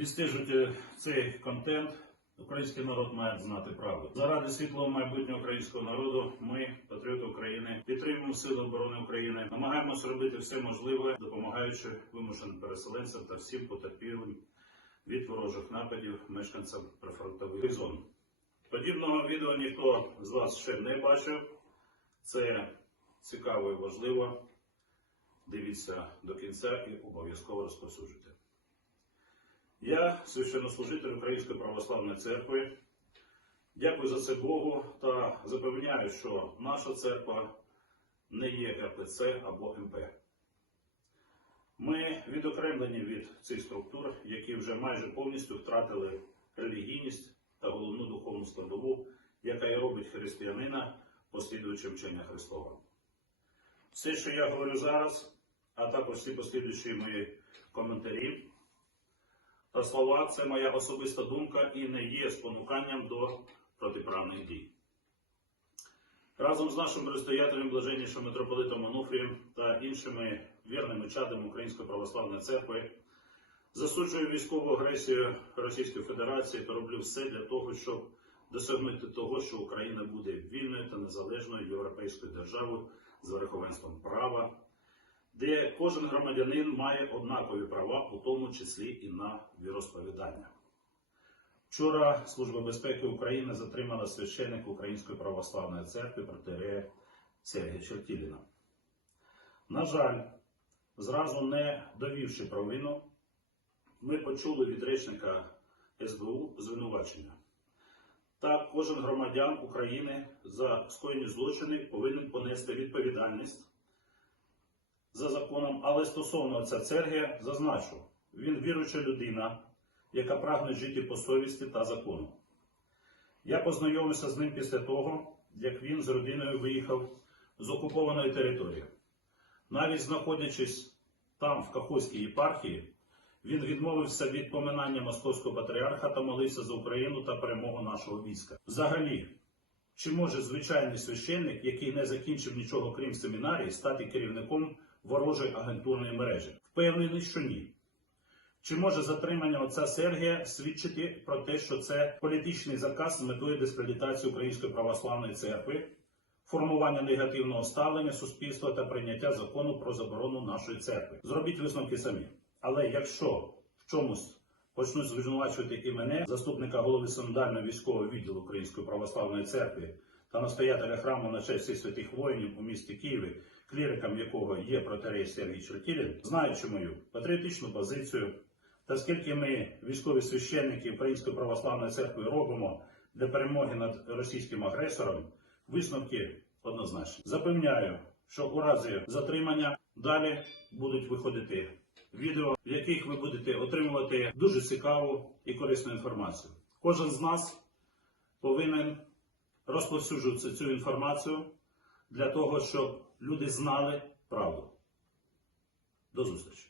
Відстежуйте цей контент. Український народ має знати правду. Заради світлого майбутнього українського народу ми, патріоти України, підтримуємо Сили оборони України, намагаємося робити все можливе, допомагаючи вимушеним переселенцям та всім потерпілим від ворожих нападів мешканцям прифронтових зон. Подібного відео ніхто з вас ще не бачив. Це цікаво і важливо. Дивіться до кінця і обов'язково розповсюджуйте. Я священнослужитель Української православної церкви. Дякую за це Богу та запевняю, що наша церква не є РПЦ або МП. Ми відокремлені від цих структур, які вже майже повністю втратили релігійність та головну духовну складову, яка і робить християнина послідуючим вчення Христова. Все, що я говорю зараз, а також всі послідуючі мої коментарі. Та слова це моя особиста думка і не є спонуканням до протиправних дій. Разом з нашим предстоятелем, блаженнішим митрополитом Онуфрієм та іншими вірними чадами Української православної церкви засуджую військову агресію Російської Федерації та роблю все для того, щоб досягнути того, що Україна буде вільною та незалежною європейською державою з верховенством права де кожен громадянин має однакові права, у тому числі і на віросповідання. Вчора Служба безпеки України затримала священик Української православної церкви протерея Сергія Чертіліна. На жаль, зразу не довівши провину, ми почули від речника СБУ звинувачення. Так, кожен громадян України за скоєні злочини повинен понести відповідальність за законом, але стосовно ця Сергія, зазначу, він віруча людина, яка прагне жити по совісті та закону. Я познайомився з ним після того, як він з родиною виїхав з окупованої території. Навіть знаходячись там, в Каховській єпархії, він відмовився від поминання московського патріарха та молився за Україну та перемогу нашого війська. Взагалі, чи може звичайний священник, який не закінчив нічого крім семінарії, стати керівником ворожої агентурної мережі? Впевнений, що ні. Чи може затримання отця Сергія свідчити про те, що це політичний заказ з метою дискредитації Української православної церкви, формування негативного ставлення суспільства та прийняття закону про заборону нашої церкви? Зробіть висновки самі. Але якщо в чомусь почнуть звинувачувати і мене, заступника голови Сандального військового відділу Української православної церкви, та настоятеля храму на честь всіх святих воїнів у місті Києві, кліриком якого є протерей Сергій Чертілін, знаючи мою патріотичну позицію. Та скільки ми, військові священники Української православної церкви, робимо для перемоги над російським агресором, висновки однозначні. Запевняю, що у разі затримання далі будуть виходити відео, в яких ви будете отримувати дуже цікаву і корисну інформацію. Кожен з нас повинен розповсюджується цю інформацію для того, щоб люди знали правду. До зустрічі!